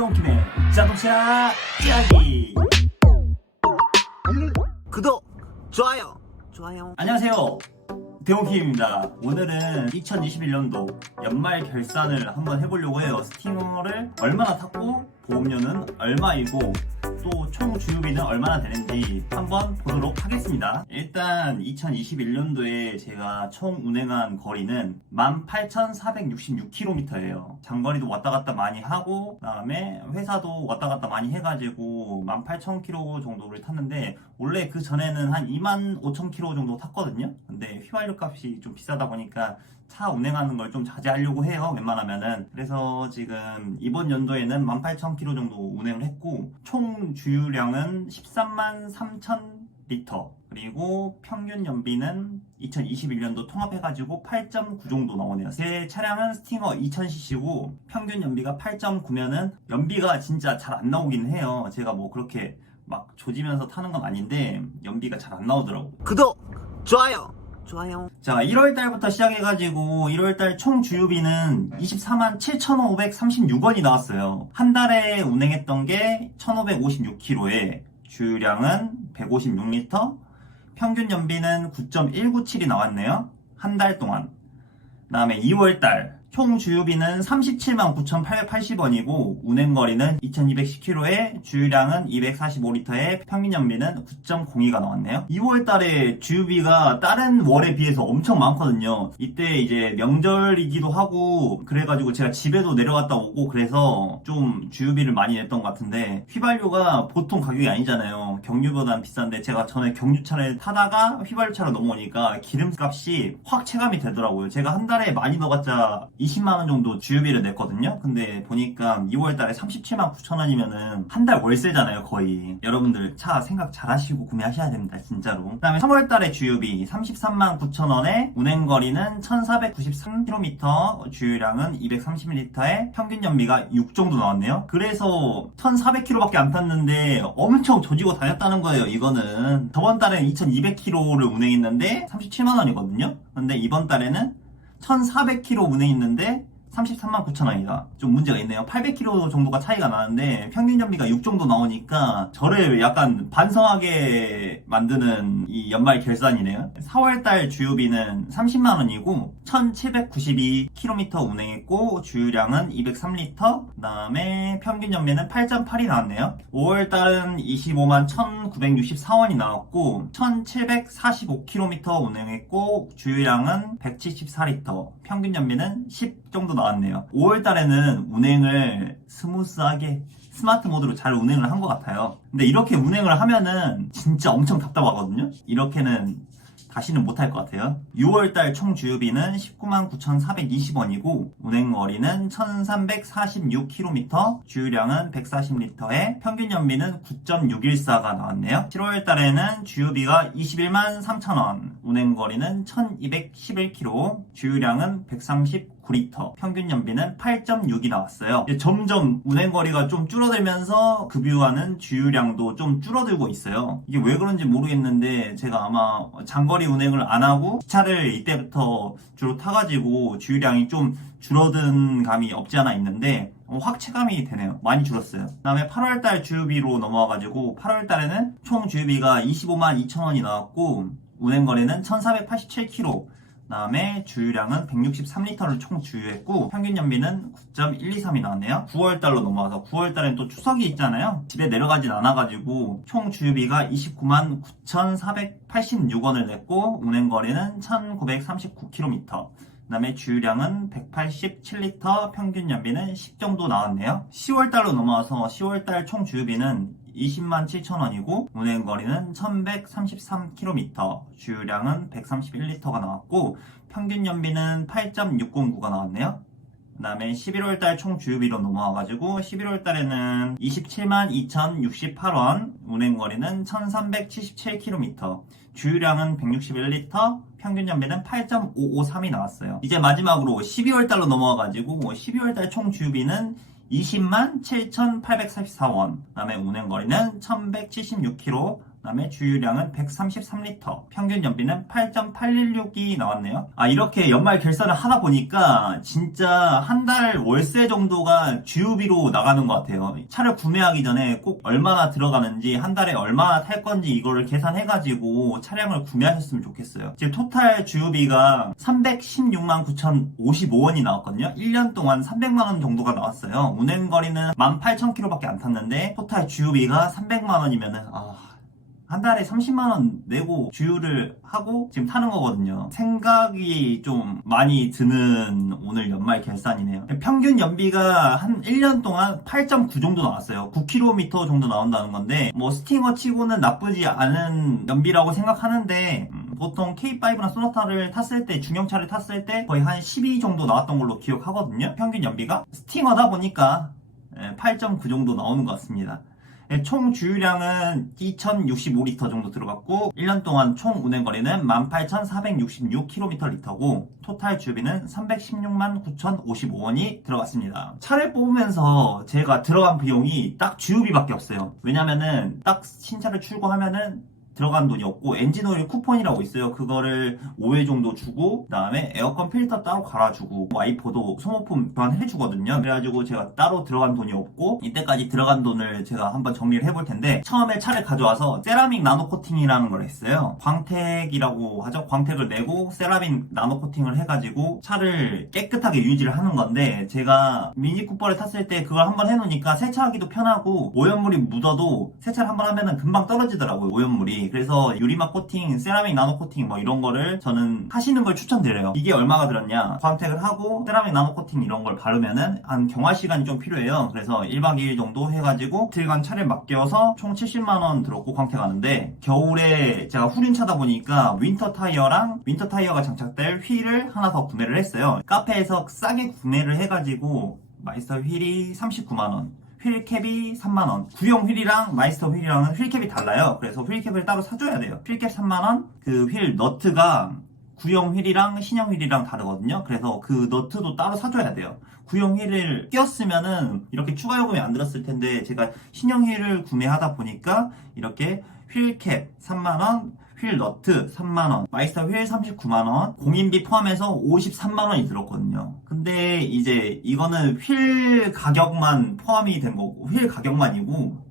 태용킴의 자동차 이야기. 구독, 좋아요. 안녕하세요, 태용킴입니다. 오늘은 2021년도 연말 결산을 한번 해보려고 해요. 스팅어를 얼마나 탔고 보험료는 얼마이고 또 총 주유비는 얼마나 되는지 한번 보도록 하겠습니다. 일단 2021년도에 제가 총 운행한 거리는 18,466km예요. 장거리도 왔다 갔다 많이 하고 그다음에 회사도 왔다 갔다 많이 해가지고 18,000km 정도를 탔는데, 원래 그 전에는 한 25,000km 정도 탔거든요. 근데 휘발유 값이 좀 비싸다 보니까 차 운행하는 걸 좀 자제하려고 해요, 웬만하면은. 그래서 지금 이번 연도에는 18,000km 정도 운행을 했고, 총 주유량은 13만 3천 리터, 그리고 평균 연비는 2021년도 통합해가지고 8.9 정도 나오네요. 제 차량은 스팅어 2000cc고 평균 연비가 8.9면은 연비가 진짜 잘 안 나오긴 해요. 제가 뭐 그렇게 막 조지면서 타는 건 아닌데 연비가 잘 안 나오더라고요. 구독, 좋아요. 자, 1월달부터 시작해가지고 1월달 총 주유비는 24만 7,536원이 나왔어요. 한 달에 운행했던 게 1,556km에 주유량은 156리터, 평균 연비는 9.197이 나왔네요. 한 달 동안. 그 다음에 2월달 총 주유비는 37만 9,880원이고 운행거리는 2210km에 주유량은 245리터에 평균 연비는 9.02가 나왔네요. 2월달에 주유비가 다른 월에 비해서 엄청 많거든요. 이때 이제 명절이기도 하고 그래가지고 제가 집에도 내려갔다 오고 그래서 좀 주유비를 많이 냈던 것 같은데, 휘발유가 보통 가격이 아니잖아요. 경유보다는 비싼데 제가 전에 경유차를 타다가 휘발유차로 넘어오니까 기름값이 확 체감이 되더라고요. 제가 한 달에 많이 넣어봤자 20만원 정도 주유비를 냈거든요. 근데 보니까 2월달에 37만 9천원이면은 한 달 월세잖아요, 거의. 여러분들 차 생각 잘 하시고 구매하셔야 됩니다, 진짜로. 그 다음에 3월달에 주유비 33만 9천원에 운행거리는 1493km, 주유량은 230리터에 평균 연비가 6 정도 나왔네요. 그래서 1400km밖에 안 탔는데 엄청 조지고 다녔다는 거예요. 이거는 저번 달에 2200km를 운행했는데 37만원이거든요. 근데 이번 달에는 1400km 운행했는데 33만 9천원이다. 좀 문제가 있네요. 800km 정도가 차이가 나는데 평균 연비가 6 정도 나오니까 저를 약간 반성하게 만드는 이 연말 결산이네요. 4월달 주유비는 30만원이고 1792km 운행했고 주유량은 203리터, 그 다음에 평균 연비는 8.8이 나왔네요. 5월달은 25만 1964원이 나왔고 1745km 운행했고 주유량은 174리터, 평균 연비는 10 정도 나왔네요. 5월달에는 운행을 스무스하게 스마트 모드로 잘 운행을 한 것 같아요. 근데 이렇게 운행을 하면은 진짜 엄청 답답하거든요. 이렇게는 다시는 못할 것 같아요. 6월달 총 주유비는 19만 9,420원이고 운행거리는 1346km, 주유량은 140리터에 평균 연비는 9.614가 나왔네요. 7월달에는 주유비가 21만 3천원, 운행거리는 1211km, 주유량은 139리터, 평균 연비는 8.6이 나왔어요. 점점 운행거리가 좀 줄어들면서 급유하는 주유량도 좀 줄어들고 있어요. 이게 왜 그런지 모르겠는데 제가 아마 장거리 운행을 안 하고 차를 이때부터 주로 타가지고 주유량이 좀 줄어든 감이 없지 않아 있는데 확 체감이 되네요. 많이 줄었어요. 그 다음에 8월달 주유비로 넘어와가지고 8월달에는 총 주유비가 25만 2천원이 나왔고 운행거리는 1487km, 그 다음에 주유량은 163리터를 총 주유했고 평균 연비는 9.123이 나왔네요. 9월달로 넘어와서 9월달엔 또 추석이 있잖아요. 집에 내려가진 않아가지고 총 주유비가 29만 9,486원을 냈고 운행거리는 1939km, 그 다음에 주유량은 187리터, 평균 연비는 10 정도 나왔네요. 10월달로 넘어와서 10월달 총 주유비는 20만 7천원이고 운행거리는 1133km, 주유량은 131리터가 나왔고 평균 연비는 8.609가 나왔네요. 그 다음에 11월달 총 주유비로 넘어와가지고 11월달에는 27만 2068원, 운행거리는 1377km, 주유량은 161리터, 평균 연비는 8.553이 나왔어요. 이제 마지막으로 12월달로 넘어와가지고 12월달 총 주유비는 20만 7,844원, 그 다음에 운행거리는 1176km, 그다음에 주유량은 133리터, 평균 연비는 8.816이 나왔네요. 이렇게 연말 결산을 하다 보니까 진짜 한 달 월세 정도가 주유비로 나가는 것 같아요. 차를 구매하기 전에 꼭 얼마나 들어가는지, 한 달에 얼마나 탈 건지 이거를 계산해가지고 차량을 구매하셨으면 좋겠어요. 지금 토탈 주유비가 316만 9,055원이 나왔거든요. 1년 동안 300만원 정도가 나왔어요. 운행거리는 18,000km밖에 안 탔는데 토탈 주유비가 300만원이면은 한 달에 30만원 내고 주유를 하고 지금 타는 거거든요. 생각이 좀 많이 드는 오늘 연말 결산이네요. 평균 연비가 한 1년 동안 8.9 정도 나왔어요. 9km 정도 나온다는 건데 뭐 스팅어 치고는 나쁘지 않은 연비라고 생각하는데 보통 K5나 소나타를 탔을 때, 중형차를 탔을 때 거의 한 12 정도 나왔던 걸로 기억하거든요. 평균 연비가 스팅어다 보니까 8.9 정도 나오는 것 같습니다. 총 주유량은 2,065리터 정도 들어갔고 1년 동안 총 운행거리는 18,466km/리터고 토탈 주유비는 316만 9,055원이 들어갔습니다. 차를 뽑으면서 제가 들어간 비용이 딱 주유비밖에 없어요. 왜냐면은 딱 신차를 출고하면은 들어간 돈이 없고 엔진오일 쿠폰이라고 있어요. 그거를 5회 정도 주고 그 다음에 에어컨 필터 따로 갈아주고 와이퍼도 소모품 교환해주거든요. 그래가지고 제가 따로 들어간 돈이 없고 이때까지 들어간 돈을 제가 한번 정리를 해볼 텐데 처음에 차를 가져와서 세라믹 나노 코팅이라는 걸 했어요. 광택이라고 하죠. 광택을 내고 세라믹 나노 코팅을 해가지고 차를 깨끗하게 유지를 하는 건데 제가 미니 쿠퍼를 탔을 때 그걸 한번 해놓으니까 세차하기도 편하고 오염물이 묻어도 세차를 한번 하면은 금방 떨어지더라고요. 오염물이. 그래서 유리막 코팅, 세라믹 나노 코팅 뭐 이런 거를 저는 하시는 걸 추천드려요. 이게 얼마가 들었냐? 광택을 하고 세라믹 나노 코팅 이런 걸 바르면은 한 경화 시간이 좀 필요해요. 그래서 1박 2일 정도 해가지고 이틀간 차를 맡겨서 총 70만원 들었고 광택하는데 겨울에 제가 후륜차다 보니까 윈터 타이어가 장착될 휠을 하나 더 구매를 했어요. 카페에서 싸게 구매를 해가지고 마이스터 휠이 39만원, 휠캡이 3만원. 구형 휠이랑 마이스터 휠이랑은 휠캡이 달라요. 그래서 휠캡을 따로 사줘야 돼요. 휠캡 3만원, 그 휠 너트가 구형 휠이랑 신형 휠이랑 다르거든요. 그래서 그 너트도 따로 사줘야 돼요. 구형 휠을 끼웠으면은 이렇게 추가 요금이 안 들었을 텐데 제가 신형 휠을 구매하다 보니까 이렇게 휠캡 3만원, 휠 너트 3만원, 마이스터 휠 39만원, 공인비 포함해서 53만원이 들었거든요. 근데 이제 이거는 휠 가격만 포함이 된 거고, 휠 가격만이고,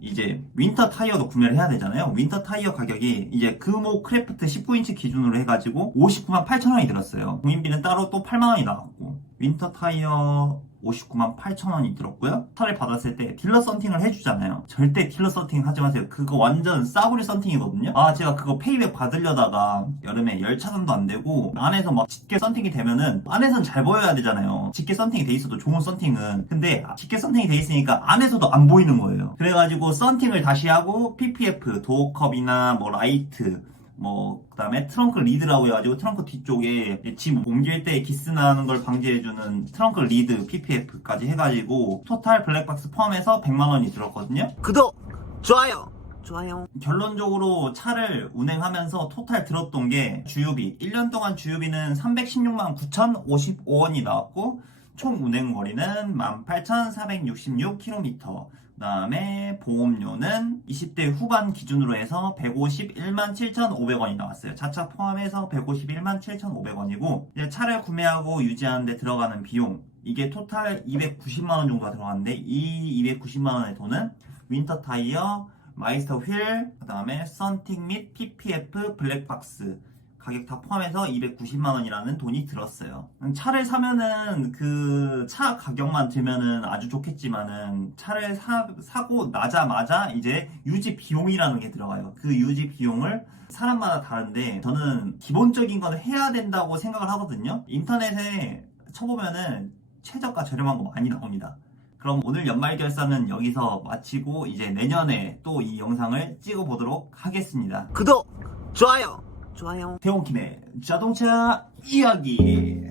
이제 윈터 타이어도 구매를 해야 되잖아요. 윈터 타이어 가격이 이제 금호 크래프트 19인치 기준으로 해가지고 59만 8천원이 들었어요. 공인비는 따로 또 8만원이 나왔고, 윈터 타이어 59만 8천원이 들었고요. 차를 받았을 때 딜러 썬팅을 해주잖아요. 절대 딜러 썬팅 하지 마세요. 그거 완전 싸구려 썬팅이거든요. 제가 그거 페이백 받으려다가 여름에 열차단도 안 되고 안에서 막 짙게 썬팅이 되면은 안에선 잘 보여야 되잖아요. 짙게 썬팅이 돼 있어도 좋은 썬팅은. 근데 짙게 썬팅이 돼 있으니까 안에서도 안 보이는 거예요. 그래가지고 썬팅을 다시 하고 PPF, 도어컵이나 뭐 라이트 그 다음에 트렁크 리드라고 해가지고 트렁크 뒤쪽에 짐 옮길 때 기스 나는 걸 방지해주는 트렁크 리드 PPF까지 해가지고 토탈 블랙박스 포함해서 100만원이 들었거든요. 구독, 좋아요. 결론적으로 차를 운행하면서 토탈 들었던 게 주유비 1년 동안 주유비는 316만 9,055원이 나왔고 총 운행거리는 18,466km. 그 다음에 보험료는 20대 후반 기준으로 해서 151만 7,500원이 나왔어요. 자차 포함해서 151만 7,500원이고 이제 차를 구매하고 유지하는데 들어가는 비용 이게 토탈 290만원 정도가 들어갔는데 이 290만원의 돈은 윈터 타이어, 마이스터 휠, 그 다음에 썬팅 및 PPF 블랙박스 가격 다 포함해서 290만원이라는 돈이 들었어요. 차를 사면은 그 차 가격만 들면은 아주 좋겠지만은 차를 사고 나자마자 이제 유지 비용이라는 게 들어가요. 그 유지 비용을 사람마다 다른데 저는 기본적인 건 해야 된다고 생각을 하거든요. 인터넷에 쳐보면은 최저가 저렴한 거 많이 나옵니다. 그럼 오늘 연말 결산은 여기서 마치고 이제 내년에 또 이 영상을 찍어보도록 하겠습니다. 구독, 좋아요. 대원킴의 자동차 이야기.